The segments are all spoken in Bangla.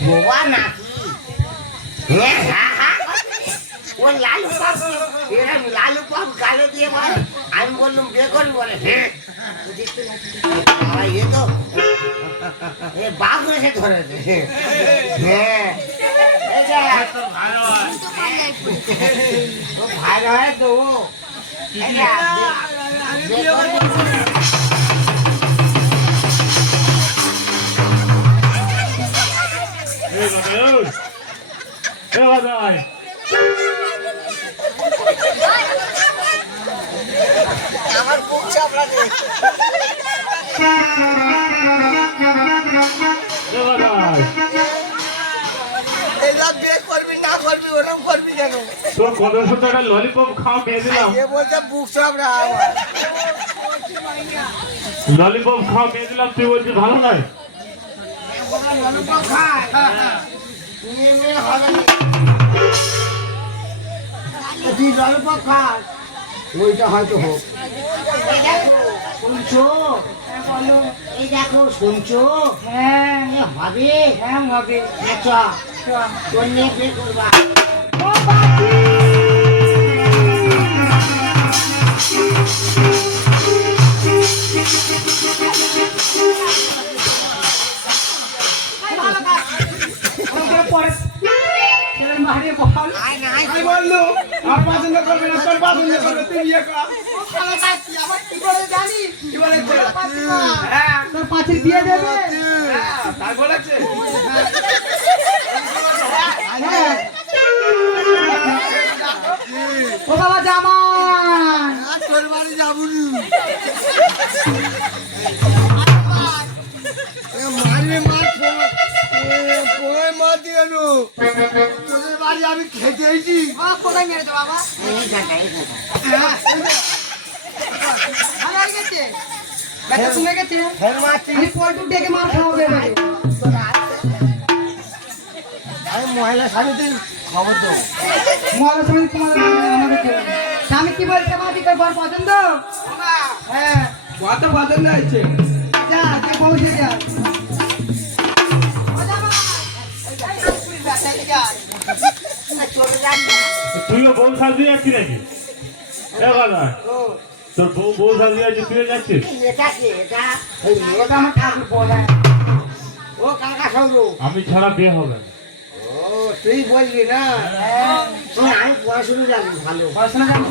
বোবা নাকি হ্যাঁ হ্যাঁ হ্যাঁ ও লালু পাপ এরকম লালু পাপ গালে দিয়ে বলে আমি বললাম করবি বলে। হ্যাঁ। বাবা, এ তো বাঘ এসে ধরেছে হ্যাঁ। ভাইরা হয় তো। আমার বুক তোর সুন্দর একটা ললিপপ খাওয়া পেয়ে দিলাম। ললিপপ খাওয়া পেয়ে দিলাম তুই বলছিস ভালো নয়? ললিপপ খাস? ওইটা হয়তো হোক। এই দেখো শুনছো এই দেখো শুনছো? হ্যাঁ। হবে? হ্যাঁ হবে। হ্যাঁ, চ। তোর নিয়ে বিয়ে করবা। ও বাকি পরে মারিয়ে বল। আয় না আয় আমি বললু আর পছন্দ করবে না তোর পছন্দ করবে তুই বিয়ে কর। কি বলেছে হ্যাঁ। তোর পাঁচিল দিয়ে দেবে? হ্যাঁ, তাই বলেছে। হ্যাঁ ও বাবা জামান তোর বাড়ি যাব মারবে মার পোয়ে মার দিয়ে তোদের বাড়ি আমি খেতে এসেছি। বাবা কোথায় মেরেছে বাবা? ভালো হয়ে মার। আমি মহিলা স্বামীতে খবর দেবো। মহারাজ স্বামী তোমার আমাকে কেউ নেই। স্বামী কি বলছে মা দিকে বর পছন্দ? হ্যাঁ। কত পছন্দ হয়েছে। যা যে পৌঁছে যা। তুইও বউ সাজিয়ে যাচ্ছিস নাকি? তোর বউ বউ সাজিয়ে যাচ্ছে তুইও যাচ্ছিস? আমি ছাড়া বিয়ে হবে ও তুই বললি না। শোন, আমি পড়াশুনো জানি ভালো পড়াশোনা জানো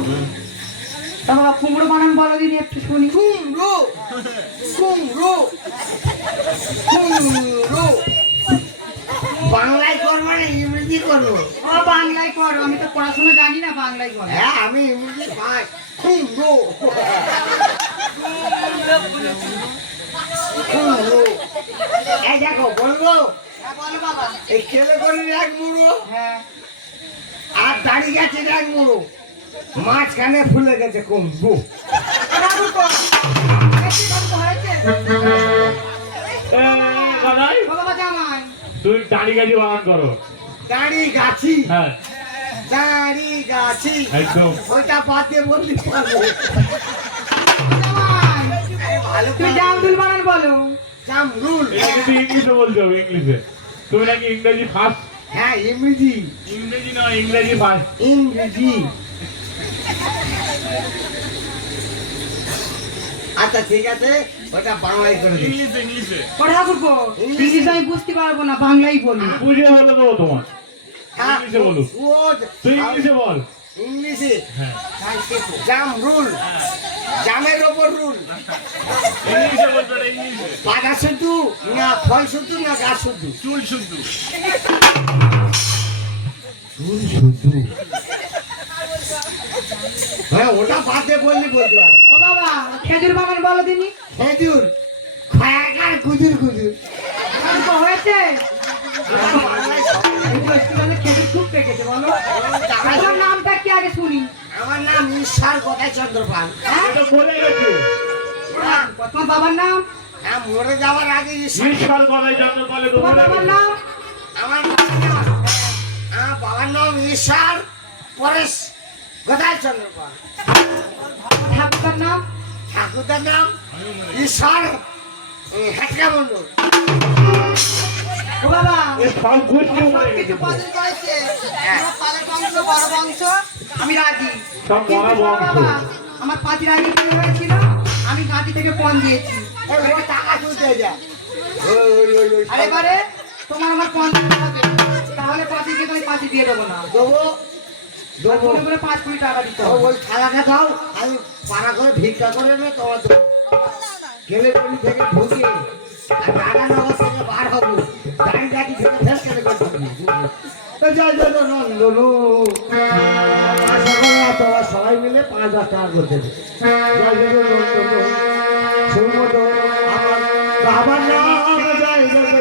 তা বাবা কুমড়ো বানান বলো দিদি একটু শুনি কুমড়ো কুমড়ো কুমড়ো বাংলায় করব না ইংরেজি করব বাংলায় করো আমি তো পড়াশোনা জানি না বাংলায় করো। হ্যাঁ আমি ইংরেজি পাই। কুমড়ো কুমড়ো এই দেখো বলব? হ্যাঁ বলো বাবা এই কেলে করে এক মুড়ো? হ্যাঁ আর দাড়ি গেছে এক মুড়ো। মাঝখানে ফুলে গেছে কুমড়ো। তুই দাড়ি গাড়ি বাগান করো। দাড়ি গাছি। হ্যাঁ। দাড়ি গাছি। ওইটা বাদ দিয়ে বললি পারবে জামাই ভালো তুই জামদুল বানান বলো। জামরুল এটা ইংলিশে বলতে হবে ইংলিশে। তুমি নাকি ইংরেজি ফার্স্ট হ্যাঁ ইংরেজি। ইংরেজি নয় ইংরেজি ফার্স্ট ইংরেজি। আচ্ছা ঠিক আছে। ওটা বাংলায় করে দিই ইংলিশে ইংলিশে। আমি বুঝতে পারব না বাংলাই বলি। বুঝে বলে দেবো তোমার ইংলিশে বলো। তুই ইংলিশে বল। ইংলিশে? হ্যাঁ। জামের ওপর রুল। ইংলিশে বলবে ইংলিশে। পাতা শুদ্ধ না ফল শুদ্ধ না গাছ শুদ্ধ। চুল শুদ্ধ। চুল শুদ্ধ। হ্যাঁ ওটা বাদে বললি বলতে ও বাবা খেজুর বাগান বলো তিনি খেজুর। খায়াকার কুজুর কুজুর। ঠাকুর কো হয়েছে নাম ঈশ্বর গোটাই চন্দ্র পাল হ্যাঁ? এটা বলে গেছে। তোমার বাবার নাম? হ্যাঁ মরে যাওয়ার আগে ঈশ্বর তো তোমার বাবার নাম? আমার বাবার নাম আমার বাবার নাম ঈশ্বর পরেশ গোদাল চন্দ্র পাল ঠাকুরটার নাম? ঠাকুরদার নাম ঈশ্বর হেটকা মন্ডল বাবা পালের বংশ বড় বংশ আমি রাজি। আমার আগে কি হয়েছিল? আমি গাঁটি থেকে পণ দিয়েছি। টাকা তুলতে যা আর এবারে তোমার আমার পণ দিতে হবে তাহলে পাঁচিকে তুমি পাঁচি দিয়ে দেবো না। দেবো। দেবো। পাঁচ কোটি টাকা দিতে হবে। ওই থালাটা দাও। আমি পাড়া করে ভিক্ষা করে নে তোমার গেলে তুমি থেকে ঢুকে আর রাধানগর সবাই মিলে পাঁচ হাজার টাকা করে দেবে জয় জয় জয় নন্দনু সুমত আমার বাবার নাম জয় জয়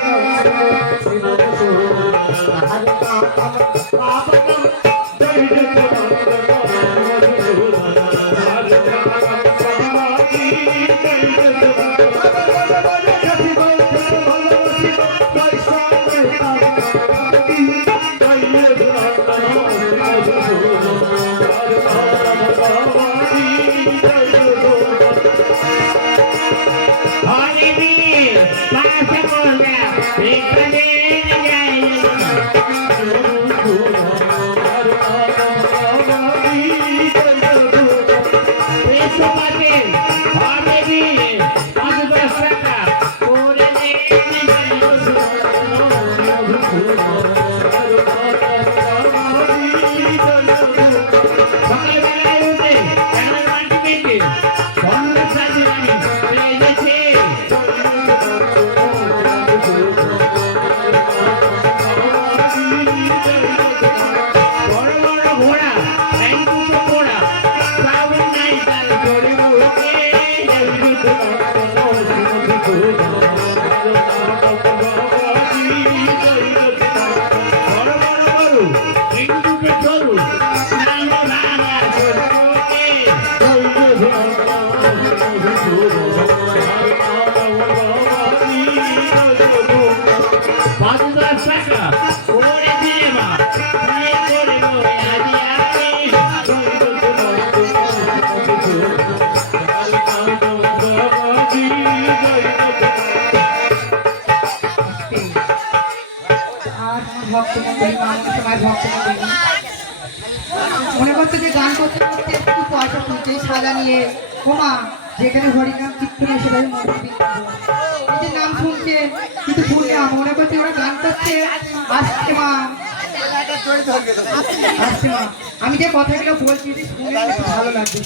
বড় এই দুটো মনে যে গান করতে করতে একটু পয়সা সাজা নিয়ে ওমা যেখানে হরিনাম সেটাই নাম শুনছে কিন্তু শুনলে মনে করছে ওরা গান করছে আসছে মা আমি যে কথাগুলো বলছি শুনে ভালো লাগছে।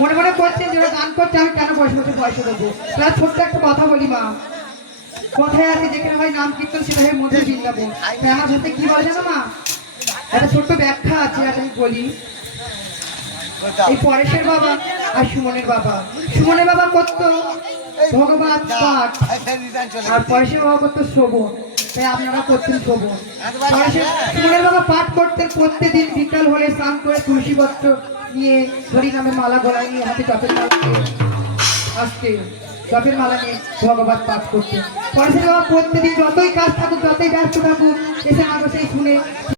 মনে মনে করছেন যে ওরা গান করছে, আমি কেন বসে বসে পয়সা দেবো তারা ছোট্ট একটা কথা বলি, মা কোথায় আছে, যেখানে হয় নাম কীর্তন, সেটা হয় বৃন্দাবন তাই আমার সাথে কি বলে জানো মা? একটা ছোট্ট ব্যাখ্যা আছে, আর আমি বলি। এই পরেশের বাবা আর সুমনের বাবা। সুমনের বাবা ভগবান পাঠ, আর পরেশের বাবা করতো শ্রবণ। তাই আপনারা করতেন শ্রবণ। সুমনের বাবা পাঠ প্রত্যেকদিন, বিকাল হলে স্নান করে তুলসী পত্র নিয়ে হরিনামে মালা গলায় নিয়ে হাতে চপের জপের মালা নিয়ে ভগবান পাঠ করতেন বাবা প্রত্যেকদিন যতই কাজ থাকুক, যতই ব্যস্ত থাকুক, এসে আমাকে সেই শুনে